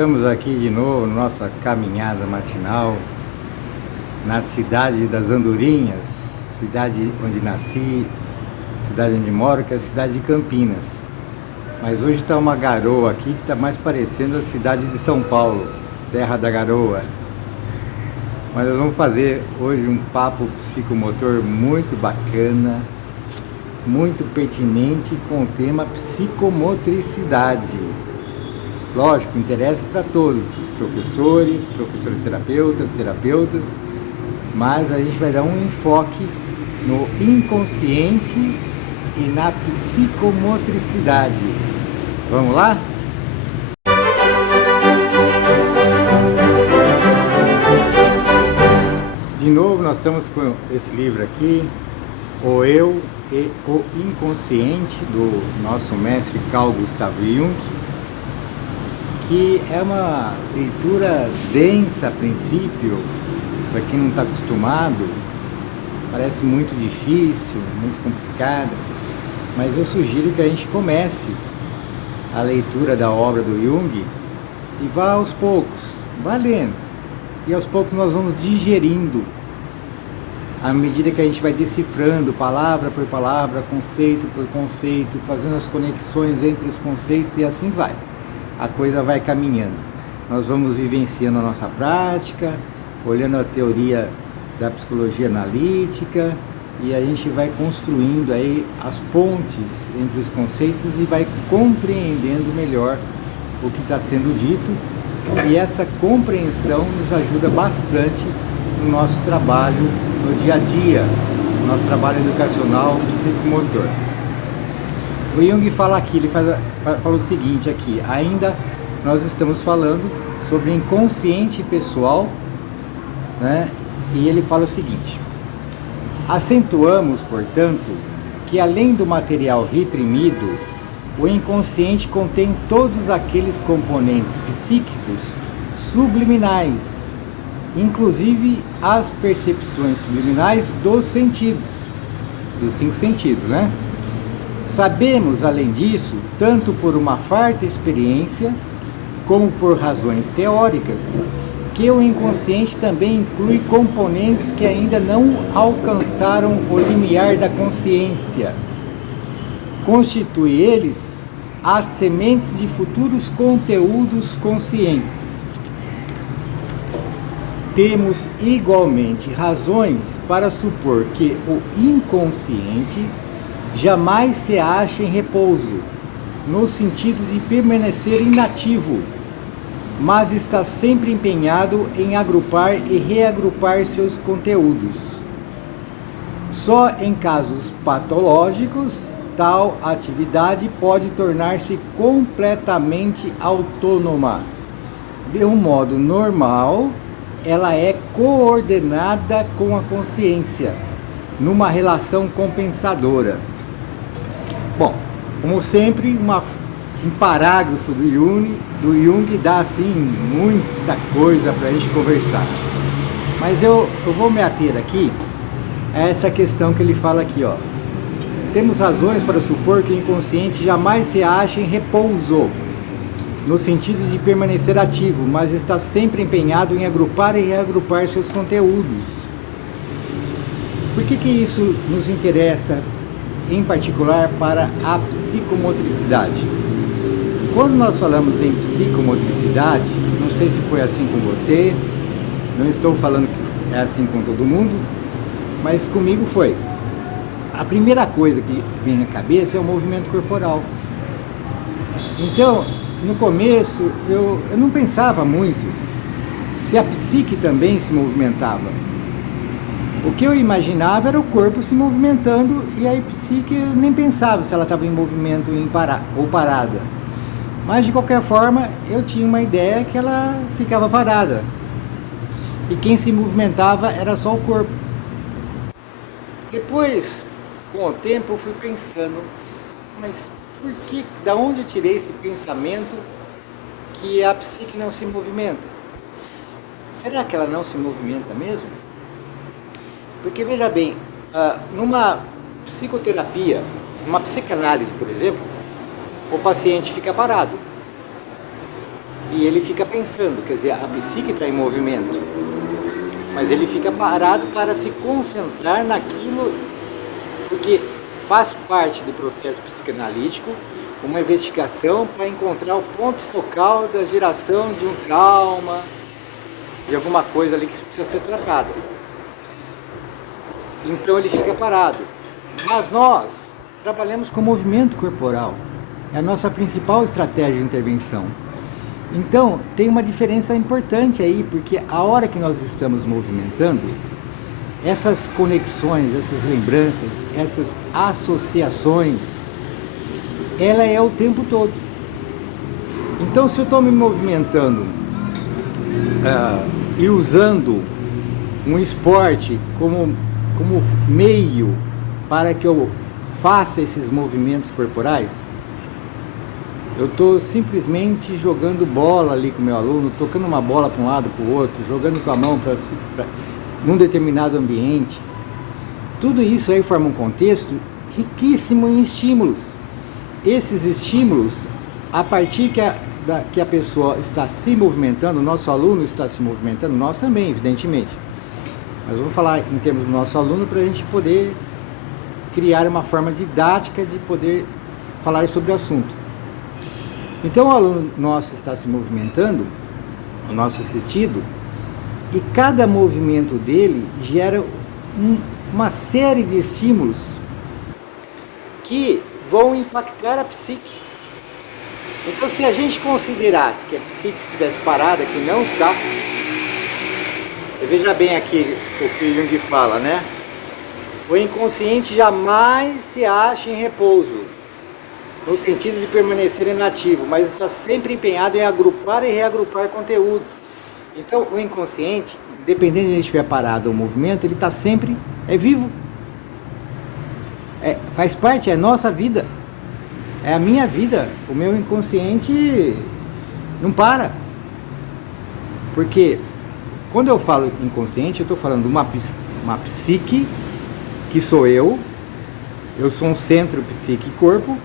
Estamos aqui de novo, nossa caminhada matinal na cidade das Andorinhas, cidade onde nasci, cidade onde moro, que é a cidade de Campinas. Mas hoje está uma garoa aqui que está mais parecendo a cidade de São Paulo, terra da garoa. Mas nós vamos fazer hoje um papo psicomotor muito bacana, muito pertinente com o tema psicomotricidade. Lógico, interessa para todos, professores terapeutas, mas a gente vai dar um enfoque no inconsciente e na psicomotricidade. Vamos lá? De novo, nós estamos com esse livro aqui, O Eu e o Inconsciente, do nosso mestre Carl Gustav Jung, que é uma leitura densa a princípio, para quem não está acostumado, parece muito difícil, muito complicada, mas eu sugiro que a gente comece a leitura da obra do Jung e vá aos poucos, vá lendo, e aos poucos nós vamos digerindo, à medida que a gente vai decifrando palavra por palavra, conceito por conceito, fazendo as conexões entre os conceitos e assim vai. A coisa vai caminhando. Nós vamos vivenciando a nossa prática, olhando a teoria da psicologia analítica, e a gente vai construindo aí as pontes entre os conceitos e vai compreendendo melhor o que está sendo dito, e essa compreensão nos ajuda bastante no nosso trabalho no dia a dia, no nosso trabalho educacional psicomotor. O Jung fala aqui, ele fala o seguinte aqui: ainda nós estamos falando sobre inconsciente pessoal, né? E ele fala o seguinte: acentuamos, portanto, que além do material reprimido, o inconsciente contém todos aqueles componentes psíquicos subliminais, inclusive as percepções subliminais dos sentidos, dos 5 sentidos, né? Sabemos, além disso, tanto por uma farta experiência, como por razões teóricas, que o inconsciente também inclui componentes que ainda não alcançaram o limiar da consciência. Constitui eles as sementes de futuros conteúdos conscientes. Temos igualmente razões para supor que o inconsciente jamais se acha em repouso, no sentido de permanecer inativo, mas está sempre empenhado em agrupar e reagrupar seus conteúdos. Só em casos patológicos, tal atividade pode tornar-se completamente autônoma. De um modo normal, ela é coordenada com a consciência, numa relação compensadora. Bom, como sempre, um parágrafo do Jung dá assim muita coisa para a gente conversar. Mas eu vou me ater aqui a essa questão que ele fala aqui, ó. Temos razões para supor que o inconsciente jamais se acha em repouso, no sentido de permanecer ativo, mas está sempre empenhado em agrupar e reagrupar seus conteúdos. Por que isso nos interessa, em particular, para a psicomotricidade? Quando nós falamos em psicomotricidade, não sei se foi assim com você, não estou falando que é assim com todo mundo, mas comigo foi. A primeira coisa que vem à cabeça é o movimento corporal. Então, no começo, eu não pensava muito se a psique também se movimentava. O que eu imaginava era o corpo se movimentando, e a psique eu nem pensava se ela estava em movimento ou parada. Mas de qualquer forma, eu tinha uma ideia que ela ficava parada. E quem se movimentava era só o corpo. Depois, com o tempo, eu fui pensando, mas por que, da onde eu tirei esse pensamento que a psique não se movimenta? Será que ela não se movimenta mesmo? Porque, veja bem, numa psicoterapia, numa psicanálise, por exemplo, o paciente fica parado. e ele fica pensando, quer dizer, a psique está em movimento, mas ele fica parado para se concentrar naquilo, porque faz parte do processo psicanalítico uma investigação para encontrar o ponto focal da geração de um trauma, de alguma coisa ali que precisa ser tratada. Então ele fica parado. Mas nós trabalhamos com movimento corporal, é a nossa principal estratégia de intervenção. Então tem uma diferença importante aí, porque a hora que nós estamos movimentando, essas conexões, essas lembranças, essas associações, ela é o tempo todo. Então, se eu estou me movimentando e usando um esporte como meio para que eu faça esses movimentos corporais, eu estou simplesmente jogando bola ali com o meu aluno, tocando uma bola para um lado, para o outro, jogando com a mão num determinado ambiente. Tudo isso aí forma um contexto riquíssimo em estímulos. Esses estímulos, a partir que a pessoa está se movimentando, o nosso aluno está se movimentando, nós também, evidentemente. Mas vamos falar em termos do nosso aluno para a gente poder criar uma forma didática de poder falar sobre o assunto. Então o aluno nosso está se movimentando, o nosso assistido, e cada movimento dele gera uma série de estímulos que vão impactar a psique. Então, se a gente considerasse que a psique estivesse parada, que não está, você veja bem aqui o que Jung fala, né? O inconsciente jamais se acha em repouso, no sentido de permanecer inativo, mas está sempre empenhado em agrupar e reagrupar conteúdos. Então, o inconsciente, dependendo de onde estiver parado ou movimento, ele está sempre, vivo. Faz parte, é nossa vida, é a minha vida. O meu inconsciente não para, porque quando eu falo inconsciente, eu estou falando de uma psique, que sou eu sou um centro psique-corpo,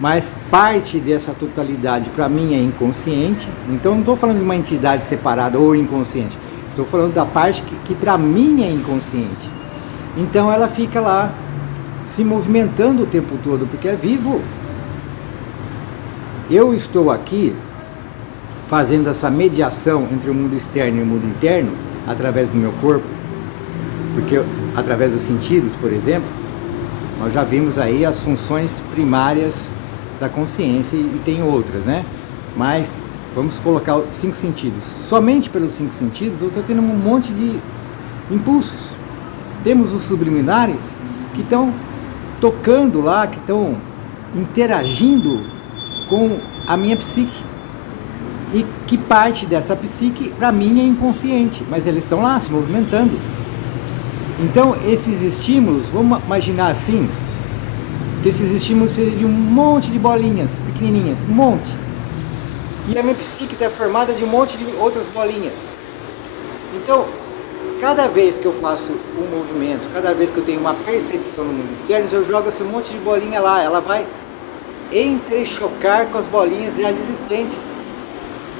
mas parte dessa totalidade para mim é inconsciente. Então não estou falando de uma entidade separada ou inconsciente, estou falando da parte que para mim é inconsciente. Então ela fica lá se movimentando o tempo todo, porque é vivo. Eu estou aqui fazendo essa mediação entre o mundo externo e o mundo interno através do meu corpo, porque através dos sentidos, por exemplo, nós já vimos aí as funções primárias da consciência e tem outras, né? Mas vamos colocar os 5 sentidos. Somente pelos 5 sentidos eu estou tendo um monte de impulsos. Temos os subliminares que estão tocando lá, que estão interagindo com a minha psique, e que parte dessa psique para mim é inconsciente, mas eles estão lá se movimentando. Então esses estímulos, vamos imaginar assim, que esses estímulos seriam um monte de bolinhas pequenininhas, um monte, e a minha psique está formada de um monte de outras bolinhas. Então cada vez que eu faço um movimento, cada vez que eu tenho uma percepção no mundo externo, eu jogo esse monte de bolinha lá, ela vai entrechocar com as bolinhas já existentes.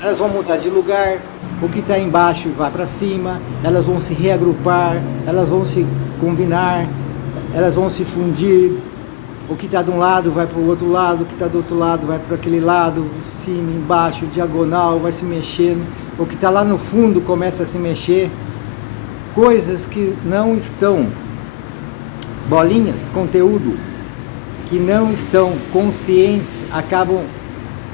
Elas vão mudar de lugar, o que está embaixo vai para cima, elas vão se reagrupar, elas vão se combinar, elas vão se fundir. O que está de um lado vai para o outro lado, o que está do outro lado vai para aquele lado, cima, embaixo, diagonal, vai se mexendo. O que está lá no fundo começa a se mexer. Coisas que não estão, bolinhas, conteúdo, que não estão conscientes, acabam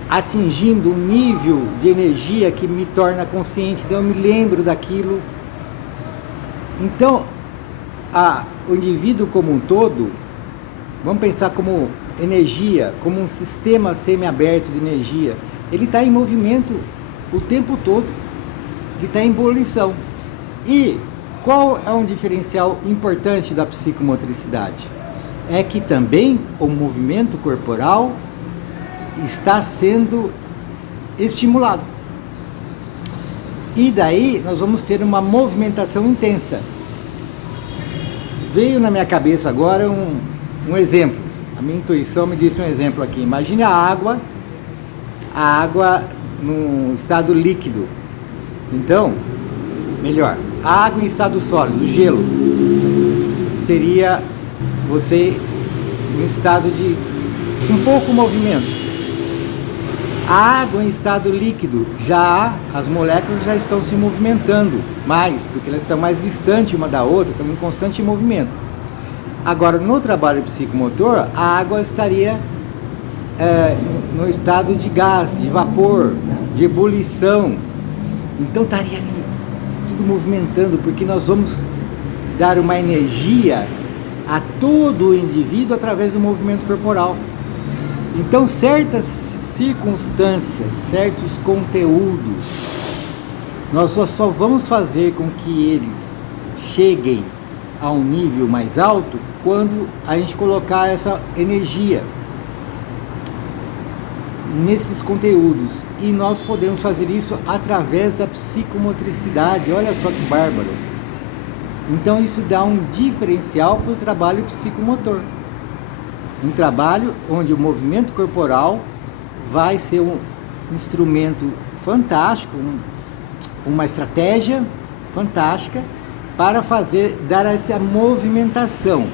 atingindo um nível de energia que me torna consciente, então eu me lembro daquilo. Então, o indivíduo como um todo, vamos pensar como energia, como um sistema semi-aberto de energia, ele está em movimento o tempo todo, ele está em ebulição. E qual é um diferencial importante da psicomotricidade? É que também o movimento corporal está sendo estimulado. E daí nós vamos ter uma movimentação intensa. Veio na minha cabeça agora um exemplo. A minha intuição me disse um exemplo aqui. Imagine a água num estado líquido. Então, melhor, a água em estado sólido, o gelo, seria você no estado de um pouco movimento. A água em estado líquido, as moléculas já estão se movimentando mais, porque elas estão mais distantes uma da outra, estão em constante movimento. Agora, no trabalho psicomotor, a água estaria no estado de gás, de vapor, de ebulição. Então estaria ali tudo movimentando, porque nós vamos dar uma energia a todo o indivíduo através do movimento corporal. Então, certas circunstâncias, certos conteúdos, nós só vamos fazer com que eles cheguem a um nível mais alto quando a gente colocar essa energia nesses conteúdos, e nós podemos fazer isso através da psicomotricidade. Olha só que bárbaro! Então isso dá um diferencial para o trabalho psicomotor, um trabalho onde o movimento corporal vai ser um instrumento fantástico, uma estratégia fantástica para dar essa movimentação.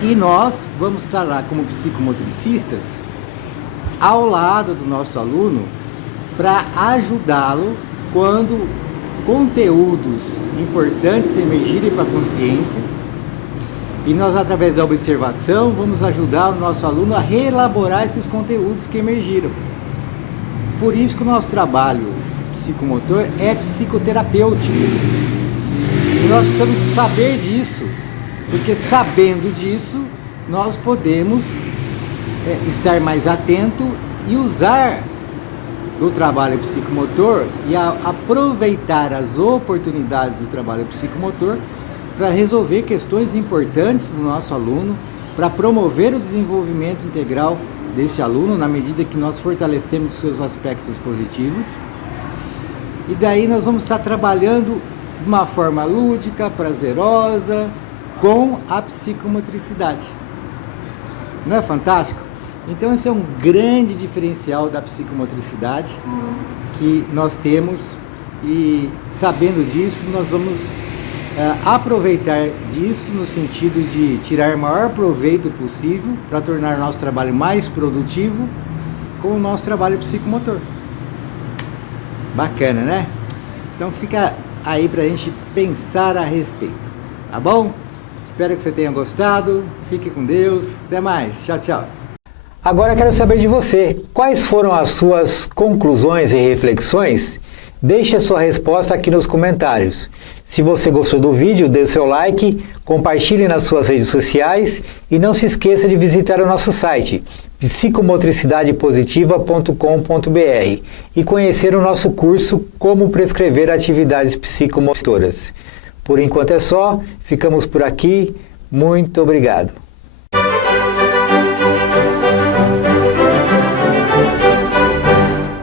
E nós vamos estar lá como psicomotricistas ao lado do nosso aluno para ajudá-lo quando conteúdos importantes emergirem para a consciência, e nós, através da observação, vamos ajudar o nosso aluno a reelaborar esses conteúdos que emergiram. Por isso que o nosso trabalho psicomotor é psicoterapêutico. E nós precisamos saber disso, porque sabendo disso, nós podemos estar mais atento e usar do trabalho psicomotor e aproveitar as oportunidades do trabalho psicomotor para resolver questões importantes do nosso aluno, para promover o desenvolvimento integral desse aluno na medida que nós fortalecemos seus aspectos positivos. E daí nós vamos estar trabalhando de uma forma lúdica, prazerosa, com a psicomotricidade. Não é fantástico? Então esse é um grande diferencial da psicomotricidade que nós temos, e sabendo disso nós vamos aproveitar disso no sentido de tirar o maior proveito possível para tornar o nosso trabalho mais produtivo com o nosso trabalho psicomotor. Bacana, né? Então fica aí para a gente pensar a respeito, tá bom? Espero que você tenha gostado, fique com Deus, até mais, tchau, tchau. Agora eu quero saber de você, quais foram as suas conclusões e reflexões? Deixe a sua resposta aqui nos comentários. Se você gostou do vídeo, dê o seu like, compartilhe nas suas redes sociais e não se esqueça de visitar o nosso site psicomotricidadepositiva.com.br e conhecer o nosso curso Como Prescrever Atividades Psicomotoras. Por enquanto é só, ficamos por aqui, muito obrigado.